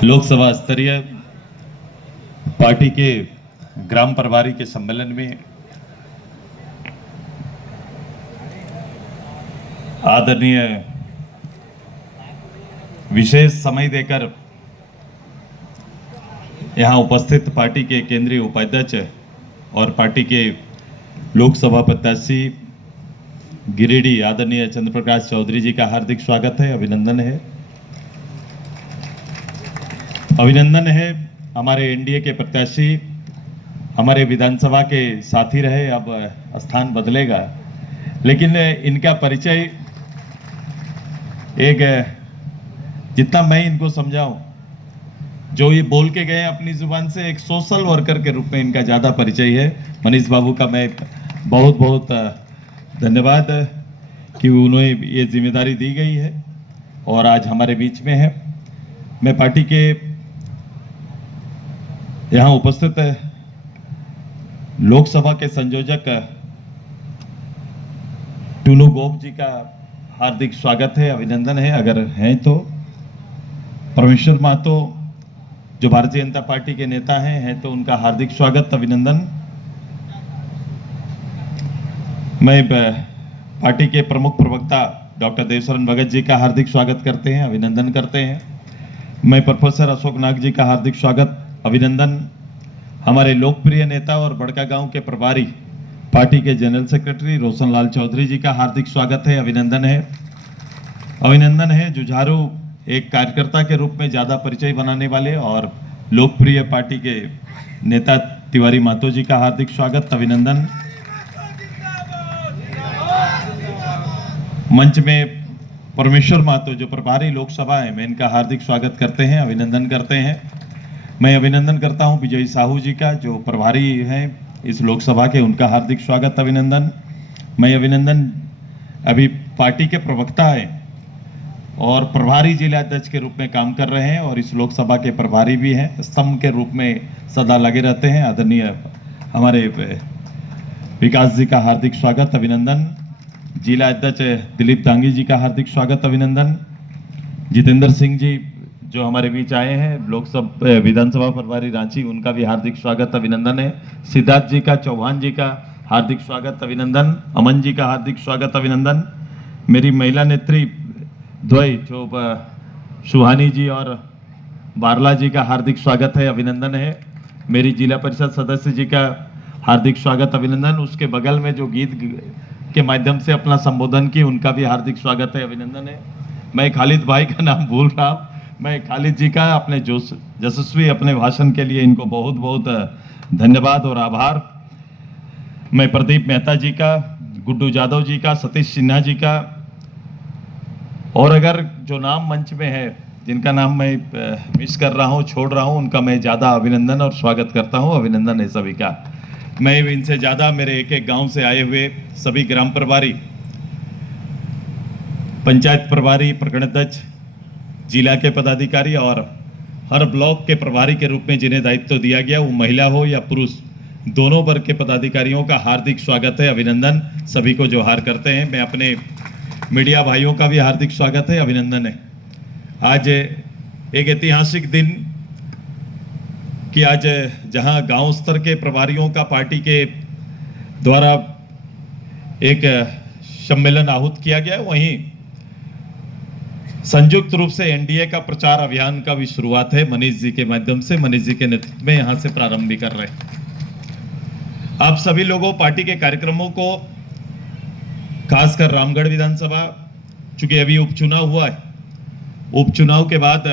लोकसभा स्तरीय पार्टी के ग्राम प्रभारी के सम्मेलन में आदरणीय विशेष समय देकर यहां उपस्थित पार्टी के केंद्रीय उपाध्यक्ष और पार्टी के लोकसभा प्रत्याशी गिरिडीह आदरणीय चंद्रप्रकाश चौधरी जी का हार्दिक स्वागत है, अभिनंदन है। अभिनंदन है हमारे एनडीए के प्रत्याशी, हमारे विधानसभा के साथी रहे, अब स्थान बदलेगा, लेकिन इनका परिचय एक जितना मैं इनको समझाऊं, जो ये बोल के गए अपनी जुबान से, एक सोशल वर्कर के रूप में इनका ज़्यादा परिचय है। मनीष बाबू का मैं बहुत बहुत धन्यवाद कि उन्हें ये जिम्मेदारी दी गई है और आज हमारे बीच में है। मैं पार्टी के यहाँ उपस्थित लोकसभा के संयोजक टूनू गोप जी का हार्दिक स्वागत है, अभिनंदन है, अगर हैं तो। परमेश्वर महतो जो भारतीय जनता पार्टी के नेता हैं तो उनका हार्दिक स्वागत, अभिनंदन। मैं पार्टी के प्रमुख प्रवक्ता डॉक्टर देवशरण भगत जी का हार्दिक स्वागत करते हैं, अभिनंदन करते हैं। मैं प्रोफेसर अशोक नाग जी का हार्दिक स्वागत, अभिनंदन। हमारे लोकप्रिय नेता और बड़कागांव के प्रभारी पार्टी के जनरल सेक्रेटरी रोशन लाल चौधरी जी का हार्दिक स्वागत है, अभिनंदन है। अभिनंदन है जुझारू एक कार्यकर्ता के रूप में ज़्यादा परिचय बनाने वाले और लोकप्रिय पार्टी के नेता तिवारी महतो जी का हार्दिक स्वागत, अभिनंदन। मंच में परमेश्वर महतो जो प्रभारी लोकसभा है, मैं इनका हार्दिक स्वागत करते हैं, अभिनंदन करते हैं। मैं अभिनंदन करता हूं विजय साहू जी का जो प्रभारी हैं इस लोकसभा के, उनका हार्दिक स्वागत, अभिनंदन। मैं अभिनंदन अभी पार्टी के प्रवक्ता हैं और प्रभारी जिला अध्यक्ष के रूप में काम कर रहे हैं और इस लोकसभा के प्रभारी भी हैं, स्तंभ के रूप में सदा लगे रहते हैं। आदरणीय हमारे विकास जी का हार्दिक स्वागत, अभिनंदन। जिला अध्यक्ष दिलीप दांगी जी का हार्दिक स्वागत, अभिनंदन। जितेंद्र सिंह जी जो हमारे बीच आए हैं, लोकसभा विधानसभा प्रभारी रांची, उनका भी हार्दिक स्वागत, अभिनंदन है। सिद्धार्थ जी का, चौहान जी का हार्दिक स्वागत, अभिनंदन। अमन जी का हार्दिक स्वागत, अभिनंदन। मेरी महिला नेत्री द्वय जो सुहानी जी और बारला जी का हार्दिक स्वागत है, अभिनंदन है। मेरी जिला परिषद सदस्य जी का हार्दिक स्वागत, अभिनंदन। उसके बगल में जो गीत के माध्यम से अपना संबोधन की, उनका भी हार्दिक स्वागत है, अभिनंदन है। मैं खालिद भाई का नाम भूल रहा हूँ, मैं खालिद जी का अपने यशस्वी अपने भाषण के लिए इनको बहुत बहुत धन्यवाद और आभार। मैं प्रदीप मेहता जी का, गुड्डू यादव जी का, सतीश सिन्हा जी का, और अगर जो नाम मंच में है जिनका नाम मैं मिस कर रहा हूँ, छोड़ रहा हूँ, उनका मैं ज़्यादा अभिनंदन और स्वागत करता हूँ, अभिनंदन है सभी का। मैं इनसे ज़्यादा मेरे एक एक गांव से आए हुए सभी ग्राम प्रभारी, पंचायत प्रभारी, प्रखंडाध्यक्ष, जिला के पदाधिकारी और हर ब्लॉक के प्रभारी के रूप में जिन्हें दायित्व दिया गया, वो महिला हो या पुरुष, दोनों वर्ग के पदाधिकारियों का हार्दिक स्वागत है, अभिनंदन। सभी को जोहार करते हैं। मैं अपने मीडिया भाइयों का भी हार्दिक स्वागत है, अभिनंदन है। आज एक ऐतिहासिक दिन कि आज जहां गांव स्तर के प्रभारियों का पार्टी के द्वारा एक सम्मेलन आहूत किया गया, वहीं संयुक्त रूप से एनडीए का प्रचार अभियान का भी शुरुआत है मनीष जी के माध्यम से, मनीष जी के नेतृत्व में यहां से प्रारंभ भी कर रहे हैं। आप सभी लोगों पार्टी के कार्यक्रमों को, खासकर रामगढ़ विधानसभा, चूंकि अभी उपचुनाव हुआ है, उपचुनाव के बाद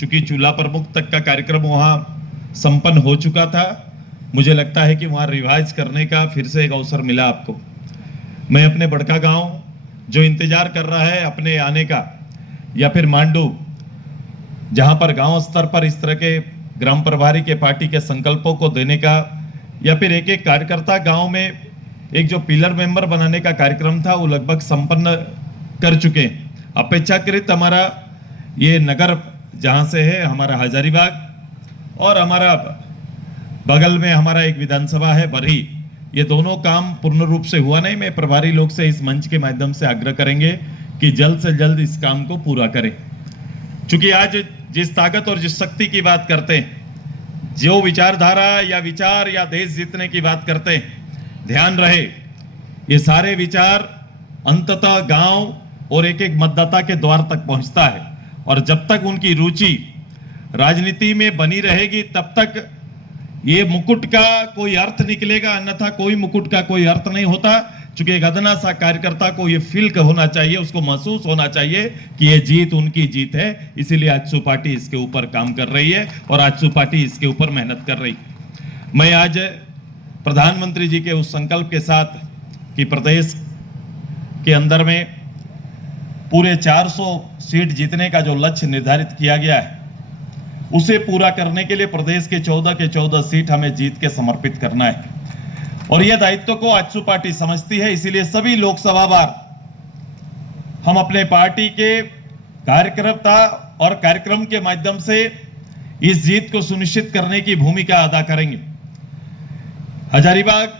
चूंकि चूल्हा प्रमुख तक का कार्यक्रम वहां संपन्न हो चुका था, मुझे लगता है कि वहां रिवाइज करने का फिर से एक अवसर मिला आपको। मैं अपने बड़कागांव जो इंतजार कर रहा है अपने आने का, या फिर मांडू जहां पर गांव स्तर पर इस तरह के ग्राम प्रभारी के पार्टी के संकल्पों को देने का, या फिर एक एक कार्यकर्ता गांव में एक जो पिलर मेंबर बनाने का कार्यक्रम था, वो लगभग संपन्न कर चुके हैं। अपेक्षाकृत हमारा ये नगर जहां से है, हमारा हजारीबाग, और हमारा बगल में हमारा एक विधानसभा है बरही, ये दोनों काम पूर्ण रूप से हुआ नहीं। मैं प्रभारी लोग से इस मंच के माध्यम से आग्रह करेंगे कि जल्द से जल्द इस काम को पूरा करें, क्योंकि आज जिस ताकत और जिस शक्ति की बात करते हैं, जो विचारधारा या विचार या देश जीतने की बात करते हैं, ध्यान रहे ये सारे विचार अंततः गांव और एक एक मतदाता के द्वार तक पहुंचता है। और जब तक उनकी रुचि राजनीति में बनी रहेगी तब तक ये मुकुट का कोई अर्थ निकलेगा, अन्यथा कोई मुकुट का कोई अर्थ नहीं होता। चूंकि एक अदना सा कार्यकर्ता को ये फील होना चाहिए, उसको महसूस होना चाहिए कि ये जीत उनकी जीत है, इसीलिए आजसू पार्टी इसके ऊपर काम कर रही है और आजसू पार्टी इसके ऊपर मेहनत कर रही है। मैं आज प्रधानमंत्री जी के उस संकल्प के साथ कि प्रदेश के अंदर में पूरे 400 सीट जीतने का जो लक्ष्य निर्धारित किया गया है, उसे पूरा करने के लिए प्रदेश के 14 सीट हमें जीत के समर्पित करना है। और यह दायित्व को आजसू पार्टी समझती है, इसीलिए सभी लोकसभा बार हम अपने पार्टी के कार्यकर्ता और कार्यक्रम के माध्यम से इस जीत को सुनिश्चित करने की भूमिका अदा करेंगे। हजारीबाग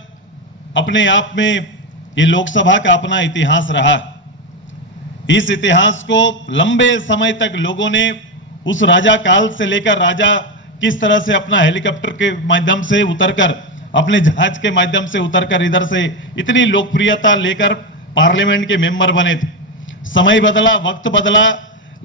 अपने आप में ये लोकसभा का अपना इतिहास रहा। इस इतिहास को लंबे समय तक लोगों ने उस राजा काल से लेकर राजा किस तरह से अपना हेलीकॉप्टर के माध्यम से उतरकर, अपने जहाज के माध्यम से उतरकर इधर से इतनी लोकप्रियता लेकर पार्लियामेंट के मेंबर बने थे। समय बदला, वक्त बदला,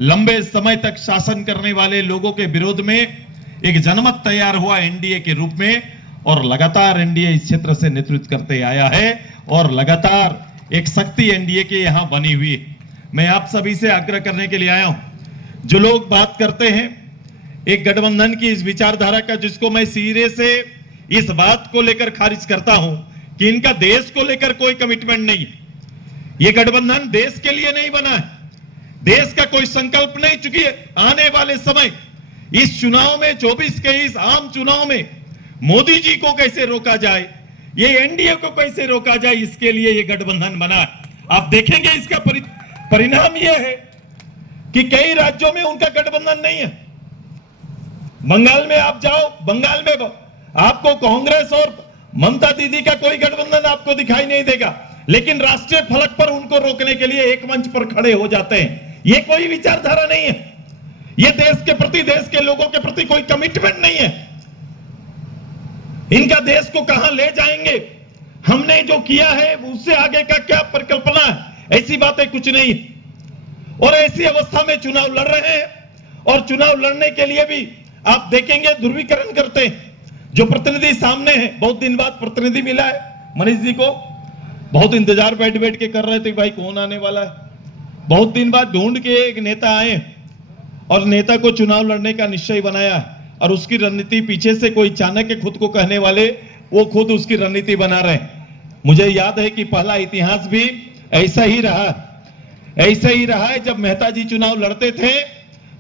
लंबे समय तक शासन करने वाले लोगों के विरोध में एक जनमत तैयार हुआ एनडीए के रूप में, और लगातार एनडीए इस क्षेत्र से नेतृत्व करते आया है और लगातार एक शक्ति एनडीए के यहां बनी हुई है। मैं आप सभी से आग्रह करने के लिए आया हूं, जो लोग बात करते हैं एक गठबंधन की इस विचारधारा का, जिसको मैं सिरे से इस बात को लेकर खारिज करता हूं कि इनका देश को लेकर कोई कमिटमेंट नहीं है। यह गठबंधन देश के लिए नहीं बना है, देश का कोई संकल्प नहीं। चूंकि आने वाले समय इस चुनाव में 24 के इस आम चुनाव में मोदी जी को कैसे रोका जाए, ये एनडीए को कैसे रोका जाए, इसके लिए यह गठबंधन बना है। आप देखेंगे इसका परिणाम यह है कि कई राज्यों में उनका गठबंधन नहीं है। बंगाल में आप जाओ, बंगाल में आपको कांग्रेस और ममता दीदी का कोई गठबंधन आपको दिखाई नहीं देगा, लेकिन राष्ट्रीय फलक पर उनको रोकने के लिए एक मंच पर खड़े हो जाते हैं। ये कोई विचारधारा नहीं है, ये देश के प्रति, देश के लोगों के प्रति कोई कमिटमेंट नहीं है। इनका देश को कहां ले जाएंगे, हमने जो किया है उससे आगे का क्या परिकल्पना है, ऐसी बातें कुछ नहीं। और ऐसी अवस्था में चुनाव लड़ रहे हैं, और चुनाव लड़ने के लिए भी आप देखेंगे ध्रुवीकरण करते हैं। जो प्रतिनिधि सामने है, बहुत दिन बाद प्रतिनिधि मिला है मनीष जी को, बहुत इंतजार बैठ बैठ के कर रहे थे भाई कौन आने वाला है। बहुत दिन बाद ढूंढ के एक नेता आए और नेता को चुनाव लड़ने का निश्चय बनाया, और उसकी रणनीति पीछे से कोई चाणक्य खुद को कहने वाले, वो खुद उसकी रणनीति बना रहे हैं। मुझे याद है कि पहला इतिहास भी ऐसा ही रहा है। जब मेहता जी चुनाव लड़ते थे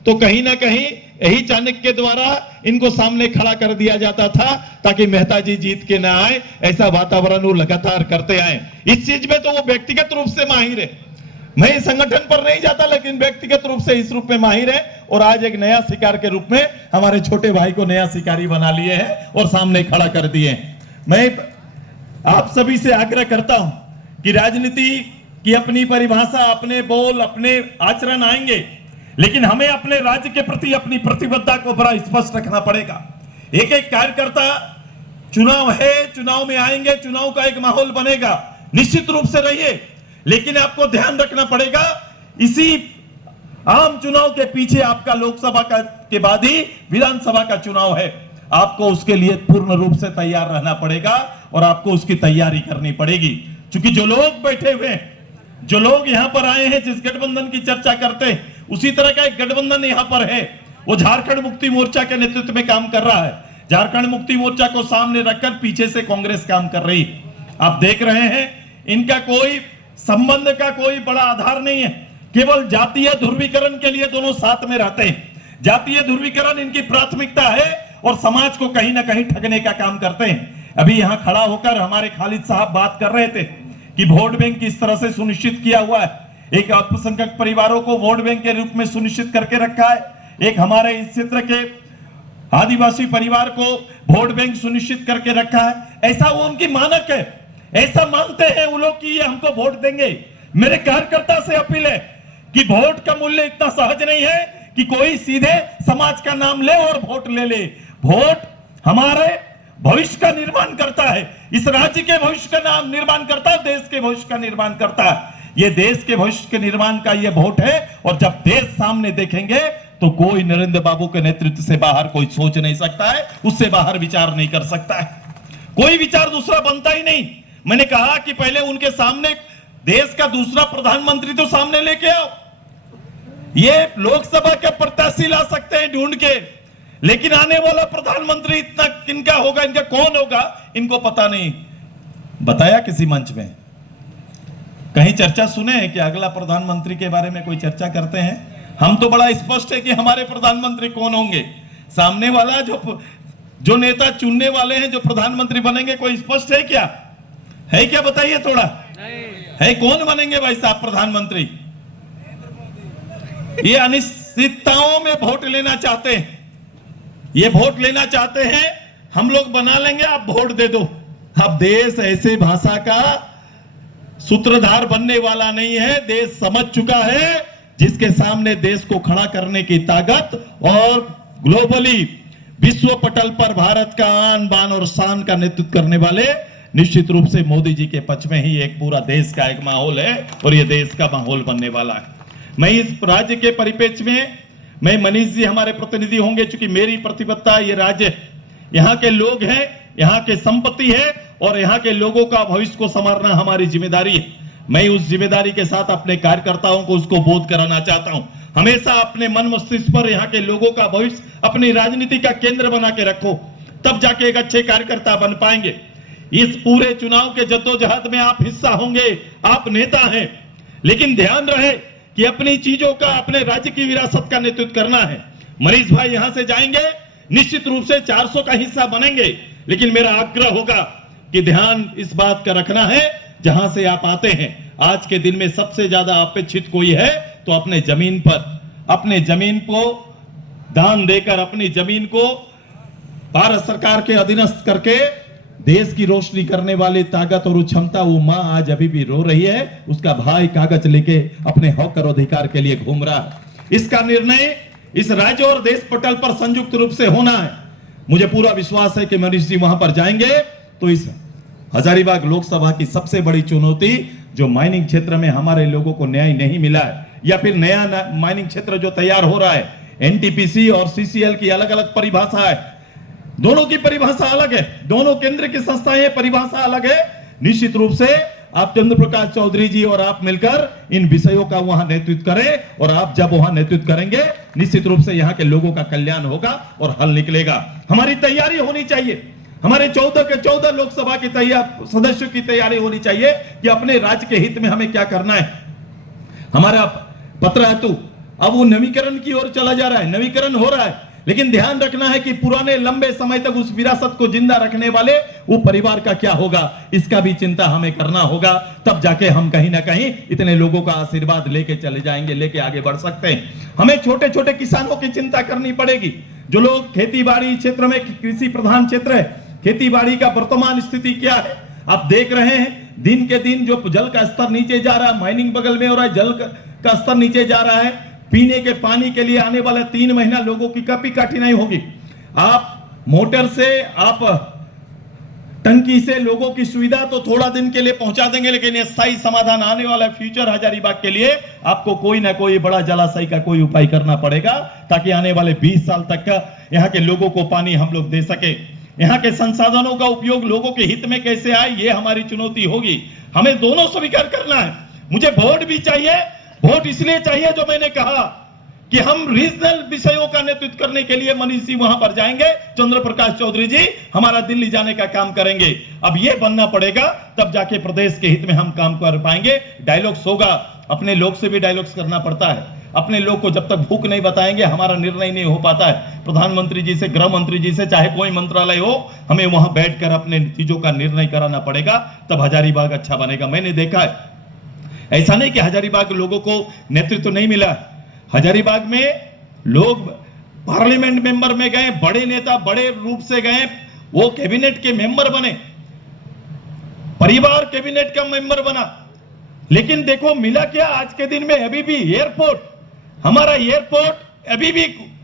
तो कहीं ना कहीं यही चाणक्य के द्वारा इनको सामने खड़ा कर दिया जाता था ताकि मेहता जी जीत के ना आए, ऐसा वातावरण वो लगातार करते आए। इस चीज में तो वो व्यक्तिगत रूप से माहिर है, मैं संगठन पर नहीं जाता, लेकिन व्यक्तिगत रूप से इस रूप में माहिर है। और आज एक नया शिकार के रूप में हमारे छोटे भाई को नया शिकारी बना लिए हैं और सामने खड़ा कर दिए हैं। मैं आप सभी से आग्रह करता हूं कि राजनीति की अपनी परिभाषा, अपने बोल, अपने आचरण आएंगे, लेकिन हमें अपने राज्य के प्रति अपनी प्रतिबद्धता को बड़ा स्पष्ट रखना पड़ेगा। एक एक कार्यकर्ता, चुनाव है, चुनाव में आएंगे, चुनाव का एक माहौल बनेगा, निश्चित रूप से रहिए, लेकिन आपको ध्यान रखना पड़ेगा इसी आम चुनाव के पीछे आपका लोकसभा का के बाद ही विधानसभा का चुनाव है। आपको उसके लिए पूर्ण रूप से तैयार रहना पड़ेगा और आपको उसकी तैयारी करनी पड़ेगी। क्योंकि जो लोग बैठे हुए हैं, जो लोग यहां पर आए हैं, जिस गठबंधन की चर्चा करते हैं, उसी तरह का एक गठबंधन यहां पर है। वो झारखंड मुक्ति मोर्चा के नेतृत्व में काम कर रहा है। झारखंड मुक्ति मोर्चा को सामने रखकर पीछे से कांग्रेस काम कर रही है। आप देख रहे हैं इनका कोई संबंध का कोई बड़ा आधार नहीं है, केवल जातीय ध्रुवीकरण के लिए दोनों साथ में रहते हैं। जातीय ध्रुवीकरण इनकी प्राथमिकता है और समाज को कहीं ना कहीं ठगने का काम करते हैं। अभी यहां खड़ा होकर हमारे खालिद साहब बात कर रहे थे कि वोट बैंक किस तरह से सुनिश्चित किया हुआ है। एक अल्पसंख्यक परिवारों को वोट बैंक के रूप में सुनिश्चित करके रखा है, एक हमारे इस क्षेत्र के आदिवासी परिवार को वोट बैंक सुनिश्चित करके रखा है। ऐसा वो उनकी मानक है, ऐसा मानते हैं वो लोग कि ये हमको वोट देंगे। मेरे कार्यकर्ता से अपील है कि वोट का मूल्य इतना सहज नहीं है कि कोई सीधे समाज का नाम ले और वोट ले ले। वोट हमारे भविष्य का निर्माण करता है, इस राज्य के भविष्य का नाम निर्माण करता है, देश के भविष्य का निर्माण करता है। ये देश के भविष्य के निर्माण का ये वोट है। और जब देश सामने देखेंगे तो कोई नरेंद्र बाबू के नेतृत्व से बाहर कोई सोच नहीं सकता है, उससे बाहर विचार नहीं कर सकता है, कोई विचार दूसरा बनता ही नहीं। मैंने कहा कि पहले उनके सामने देश का दूसरा प्रधानमंत्री तो सामने लेके आओ। ये लोकसभा के प्रत्याशी ला सकते हैं ढूंढ के, लेकिन आने वाला प्रधानमंत्री इतना किनका होगा, इनका कौन होगा, इनको पता नहीं। बताया किसी मंच में, कहीं चर्चा सुने हैं कि अगला प्रधानमंत्री के बारे में कोई चर्चा करते हैं? हम तो बड़ा स्पष्ट है कि हमारे प्रधानमंत्री कौन होंगे। सामने वाला जो नेता चुनने वाले हैं, जो प्रधानमंत्री बनेंगे, कोई स्पष्ट है क्या? है क्या? बताइए थोड़ा। है कौन बनेंगे भाई साहब प्रधानमंत्री? ये अनिश्चितताओं में वोट लेना चाहते हैं, ये वोट लेना चाहते हैं। हम लोग बना लेंगे, आप वोट दे दो। अब देश ऐसे भाषा का सूत्रधार बनने वाला नहीं है। देश समझ चुका है जिसके सामने देश को खड़ा करने की ताकत और ग्लोबली विश्व पटल पर भारत का आन बान और शान का नेतृत्व करने वाले निश्चित रूप से मोदी जी के पक्ष में ही एक पूरा देश का एक माहौल है और ये देश का माहौल बनने वाला है। मैं इस राज्य के परिप्रेक्ष्य में, मैं मनीष जी हमारे प्रतिनिधि होंगे, चूंकि मेरी प्रतिबद्धता ये राज्य, यहाँ के लोग हैं, यहाँ के संपत्ति है और यहाँ के लोगों का भविष्य को संवारना हमारी जिम्मेदारी है। मैं उस जिम्मेदारी के साथ अपने कार्यकर्ताओं को उसको बोध कराना चाहता हूं। हमेशा अपने मन मस्तिष्क पर यहाँ के लोगों का भविष्य अपनी राजनीति का केंद्र बना के रखो, तब जाके एक अच्छे कार्यकर्ता बन पाएंगे। इस पूरे चुनाव के जद्दोजहद में आप हिस्सा होंगे, आप नेता हैं, लेकिन ध्यान रहे कि अपनी चीजों का, अपने राज्य की विरासत का नेतृत्व करना है। मनीष भाई यहां से जाएंगे, निश्चित रूप से 400 का हिस्सा बनेंगे, लेकिन मेरा आग्रह होगा कि ध्यान इस बात का रखना है, जहां से आप आते हैं, आज के दिन में सबसे ज्यादा अपेक्षित कोई है तो अपने जमीन पर, अपने जमीन को दान देकर, अपनी जमीन को भारत सरकार के अधीनस्थ करके देश की रोशनी करने वाली ताकत और क्षमता, वो मां आज अभी भी रो रही है, उसका भाई कागज लेके अपने हक और अधिकार के लिए घूम रहा है। इसका निर्णय इस राज्य और देश पटल पर संयुक्त रूप से होना है। मुझे पूरा विश्वास है कि मनीष जी वहां पर जाएंगे तो इस हजारीबाग लोकसभा की सबसे बड़ी चुनौती, जो माइनिंग क्षेत्र में हमारे लोगों को न्याय नहीं मिला है, या फिर नया माइनिंग क्षेत्र जो तैयार हो रहा है, एनटीपीसी और सीसीएल की अलग अलग परिभाषा है, दोनों की परिभाषा अलग है, दोनों केंद्र की संस्थाएं परिभाषा अलग है। निश्चित रूप से आप चंद्र प्रकाश चौधरी जी और आप मिलकर इन विषयों का वहां नेतृत्व करें, और आप जब वहां नेतृत्व करेंगे निश्चित रूप से यहाँ के लोगों का कल्याण होगा और हल निकलेगा। हमारी तैयारी होनी चाहिए, हमारे 14 के 14 लोकसभा की सदस्यों की तैयारी होनी चाहिए कि अपने राज्य के हित में हमें क्या करना है। हमारा पत्र हेतु अब वो नवीकरण की ओर चला जा रहा है, नवीकरण हो रहा है, लेकिन ध्यान रखना है कि पुराने लंबे समय तक उस विरासत को जिंदा रखने वाले वो परिवार का क्या होगा, इसका भी चिंता हमें करना होगा। तब जाके हम कहीं ना कहीं इतने लोगों का आशीर्वाद लेके चले जाएंगे, लेके आगे बढ़ सकते हैं। हमें छोटे छोटे किसानों की चिंता करनी पड़ेगी, जो लोग खेती बाड़ी क्षेत्र में, कृषि प्रधान क्षेत्र है, खेती बाड़ी का वर्तमान स्थिति क्या है आप देख रहे हैं। दिन के दिन जो जल का स्तर नीचे जा रहा है, माइनिंग बगल में हो रहा है, जल का स्तर नीचे जा रहा है, पीने के पानी के लिए आने वाले 3 महीना लोगों की काफी कठिनाई होगी। आप मोटर से, आप टंकी से लोगों की सुविधा तो थोड़ा दिन के लिए पहुंचा देंगे, लेकिन स्थायी समाधान आने वाला फ्यूचर हजारीबाग के लिए आपको कोई ना कोई बड़ा जलाशय का कोई उपाय करना पड़ेगा, ताकि आने वाले 20 साल तक का यहाँ के लोगों को पानी हम लोग दे सके। यहाँ के संसाधनों का उपयोग लोगों के हित में कैसे आए, ये हमारी चुनौती होगी। हमें दोनों स्वीकार करना है। मुझे वोट भी चाहिए, वोट इसलिए चाहिए जो मैंने कहा कि हम रीजनल विषयों का नेतृत्व करने के लिए मनीष जी वहां पर जाएंगे, चंद्र प्रकाश चौधरी जी हमारा दिल्ली जाने का काम करेंगे। अब ये बनना पड़ेगा, तब जाके प्रदेश के हित में हम काम कर पाएंगे। डायलॉग्स होगा, अपने लोग से भी डायलॉग्स करना पड़ता है। अपने लोग को जब तक भूख नहीं बताएंगे हमारा निर्णय नहीं हो पाता है। प्रधानमंत्री जी से, गृह मंत्री जी से, चाहे कोई मंत्रालय हो, हमें वहां बैठकर अपने चीजों का निर्णय कराना पड़ेगा, तब हजारीबाग अच्छा बनेगा। मैंने देखा है, ऐसा नहीं कि हजारीबाग लोगों को नेतृत्व नहीं मिला। हजारीबाग में लोग पार्लियामेंट मेंबर में गए, बड़े नेता बड़े रूप से गए, वो कैबिनेट के मेंबर बने, परिवार कैबिनेट का मेंबर बना। लेकिन देखो मिला क्या आज के दिन में, अभी भी एयरपोर्ट, हमारा एयरपोर्ट अभी भी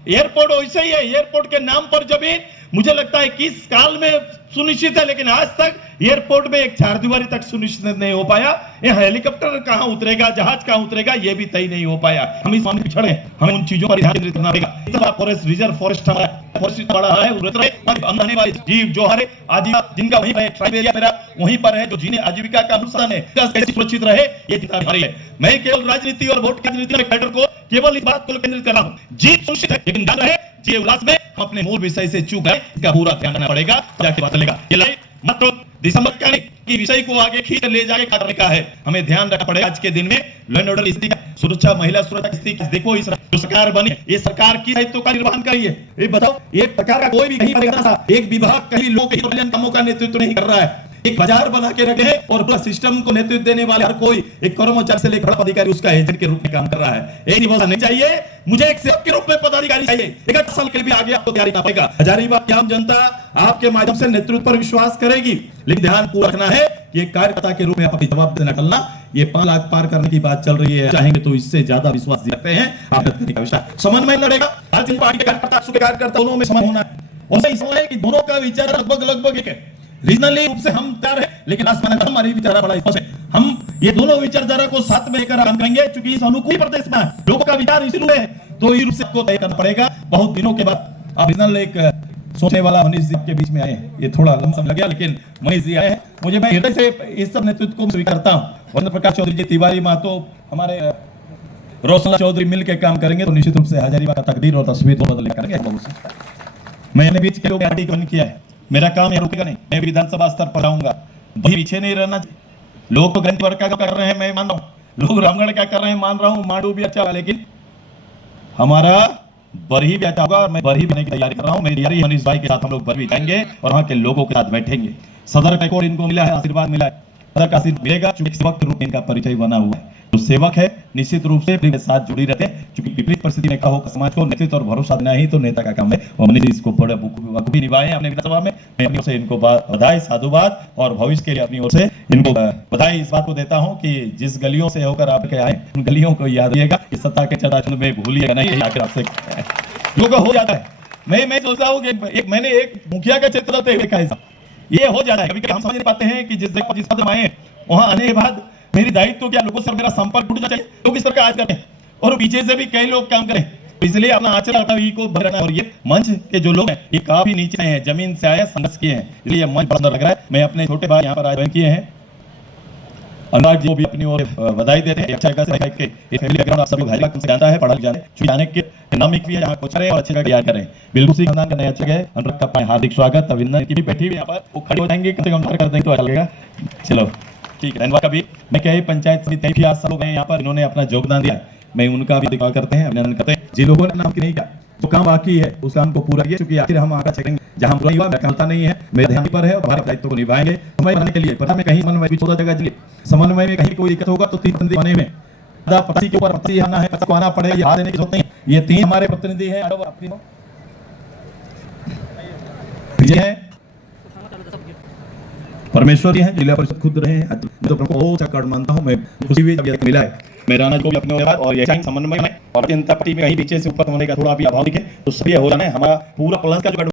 एयरपोर्ट वैसे ही है, एयरपोर्ट के नाम पर जमीन मुझे लगता है कि इस काल में सुनिश्चित है, लेकिन आज तक एयरपोर्ट में एक चारदीवारी तक सुनिश्चित नहीं हो पाया। ये हेलीकॉप्टर कहां उतरेगा, जहाज कहां उतरेगा, ये भी तय नहीं हो पाया। हम इस मामले में पिछड़े हैं, हमें उन चीजों पर ध्यान केंद्रित करना पड़ेगा। इतना फॉरेस्ट रिजर्व फॉरेस्ट हमारा फॉरेस्ट बड़ा है, आने वाले जीव जो हमारे आदिवासी जिनका वहीं पर ट्राइब एरिया मेरा वहीं पर है, जो जिन्हें आजीविका का अनुसार है, कैसे सुरक्षित रहे, ये चिंता हमारी है। मैं केवल राजनीति और वोट की राजनीति में कैडर को केवल इस बात को केंद्रित कर रहा हूं, जीत सुनिश्चित है, लेकिन ध्यान रहे ये उल्लास में हम अपने मूल विषय से चूक गए, इसका पूरा ध्यान रखना पड़ेगा, जाके बात चलेगा। ये लाइट मात्र दिसंबर का नहीं कि विषय को आगे खींच ले जाके करने का है, हमें ध्यान रखना पड़ेगा। आज के दिन में लॉ एंड ऑर्डर स्थिति, सुरक्षा, महिला सुरक्षा स्थिति, देखो इस जो सरकार बनी, ये सरकार की दायित्व का निर्वहन करी है। ये बताओ, ये सरकार का कोई भी कहीं एक विभाग कहीं लोग कामों का नेतृत्व नहीं कर रहा है, एक बाजार बना के रखे और पूरा सिस्टम को नेतृत्व देने वाले हर कोई एक कर्मचारी से लेकर अधिकारी उसका एजेंट के रूप में काम कर रहा है। एक निवास नहीं चाहिए, मुझे एक सेवक के रूप में पदाधिकारी चाहिए। एक 8 साल के लिए भी आगे आपको तैयारी करना पड़ेगा। हजारीबाग की आम जनता आपके माध्यम से नेतृत्व पर विश्वास करेगी, लेकिन ध्यान पूरा रखना है कि एक कार्यकर्ता के रूप में अपनी जवाब देना निकलना। ये 5 लाख पार करने की बात चल रही है, चाहेंगे तो इससे ज्यादा विश्वास दिखाते हैं। आप का विषय समन्वय लड़ेगा, भारतीय पार्टी के कार्यकर्ता दोनों में समन्वय होना है, और इसलिए कि दोनों का विचार लगभग एक है। रीजनली रूप से हम तैयार हैं, लेकिन आसमान का हमारी विचारा बड़ा स्पष्ट है। हम ये दोनों विचारधारा को साथ में लेकर काम करेंगे, क्योंकि इस अनुकूल प्रदेश में लोगों का विचार इसी रूप है, तो इस रूप से को तय करना पड़ेगा। बहुत दिनों के बाद आप रीजनल एक सोचने वाला मनीष जी के बीच में आए, ये थोड़ा लंबा लग गया, लेकिन मनीष जी आए हैं, मुझे मैं हृदय से इस सब नेतृत्व को स्वीकार करता हूँ। वंदना प्रकाश चौधरी जी, तिवारी महतो, हमारे रोशन चौधरी मिल के काम करेंगे तो निश्चित रूप से हजारीबाग का तकदीर और तस्वीर दो बदल करेंगे। मैंने बीच के लोग किया है, मेरा काम यहाँ रुकेगा नहीं, मैं विधानसभा स्तर पर आऊंगा, वही पीछे नहीं रहना चाहिए। लोग तो ग्रंथ वर्ग का कर रहे हैं, मैं मान रहा हूँ, लोग रामगढ़ क्या कर रहे हैं मान रहा हूँ, मांडू भी अच्छा है, लेकिन हमारा बरही भी अच्छा होगा। मैं बरही बनने की तैयारी कर रहा हूँ, मेरी तैयारी मनीष भाई के साथ हम लोग बरही जाएंगे और वहाँ के लोगों के साथ बैठेंगे। सदर का कोड इनको मिला है, आशीर्वाद मिला है, सदर का आशीर्वाद मिलेगा, चूंकि सेवक के रूप में इनका परिचय बना हुआ है। तो सेवक है, निश्चित रूप से अपने साथ जुड़ी रहते हैं, क्योंकि विपरीत परिस्थिति में कहो समाज को नेतृत्व और भरोसा देना ही तो नेता का काम है, और मनीष इसको बड़े बखूबी निभाए अपने विधानसभा में। मैं अपनी ओर से इनको बधाई, साधुवाद और भविष्य के लिए अपनी ओर से इनको बधाई इस बात को देता हूं कि जिस गलियों से होकर आप आए उन गलियों को याद रखिएगा, इस सत्ता के चटाचूर में भूलिएगा नहीं, आखिर आपसे क्योंकि हो जाता है। मैं सोचता हूँ कि मैंने एक मुखिया का चित्र रहते हुए देखा, ये हो जाता है। कभी हम समझ नहीं पाते हैं कि जिस पद में आए वहां आने के बाद मेरी दायित्व क्या, लोगों से मेरा संपर्क टूटना चाहिए, लोग इस तरह का आज करते हैं और पीछे से भी कई लोग काम करें, इसलिए अपना आचरण को बदलना। और ये मंच के जो लोग हैं ये काफी नीचे हैं, जमीन से आए, संघर्ष किए हैं, इसलिए मंच बड़ा सुंदर लग रहा है। मैं अपने छोटे भाई यहाँ पर आज किए हैं, अनुराग जी भी अपनी ओर बधाई देते हैं। अच्छा फैमिली बैकग्राउंड आप सब लोग हजारीबाग से जानता है, पढ़ा जाने जाने के नामिक भी है, यहाँ कुछ करें और अच्छे तैयार करें। बिल्कुल सी खानदान करने अच्छा है। अनुराग का अपना हार्दिक स्वागत, अभिनंदन की भी बैठी हुई यहाँ पर, वो खड़ी हो जाएंगे, कम से कम कर देंगे तो अच्छा लगेगा। चलो ठीक है, धन्यवाद। कभी मैं कहीं पंचायत समिति आज सब लोग हैं यहाँ पर, इन्होंने अपना योगदान दिया, मैं उनका भी अधिकार करते हैं, अभिनंदन करते हैं। जिन लोगों ने नाम की नहीं किया, जो काम बाकी है उस काम को पूरा किया, क्योंकि आखिर हम आगे चलेंगे, जहां पूरा हुआ मैं नहीं है, मेरे ध्यान पर है और हमारे दायित्व को निभाएंगे। समय बनाने के लिए पता में कहीं समन्वय भी 14 जगह चलिए, समन्वय में कहीं कोई दिक्कत होगा तो 3 बंदे बने में पति के ऊपर पति आना है, पति को आना पड़ेगा, ये हाथ देने की जरूरत नहीं। ये 3 हमारे प्रतिनिधि हैं, परमेश्वर जी हैं, जिला परिषद खुद रहे हैं, मैं तो प्रमुख अच्छा कार्ड मानता हूं। मैं खुशी भी जब मिला है, मैं राणा को भी अपने और ये समन्वय में और जनता पार्टी में कहीं पीछे से ऊपर होने का थोड़ा भी अभाव दिखे तो सभी हो जाना है। हमारा पूरा प्लस का जो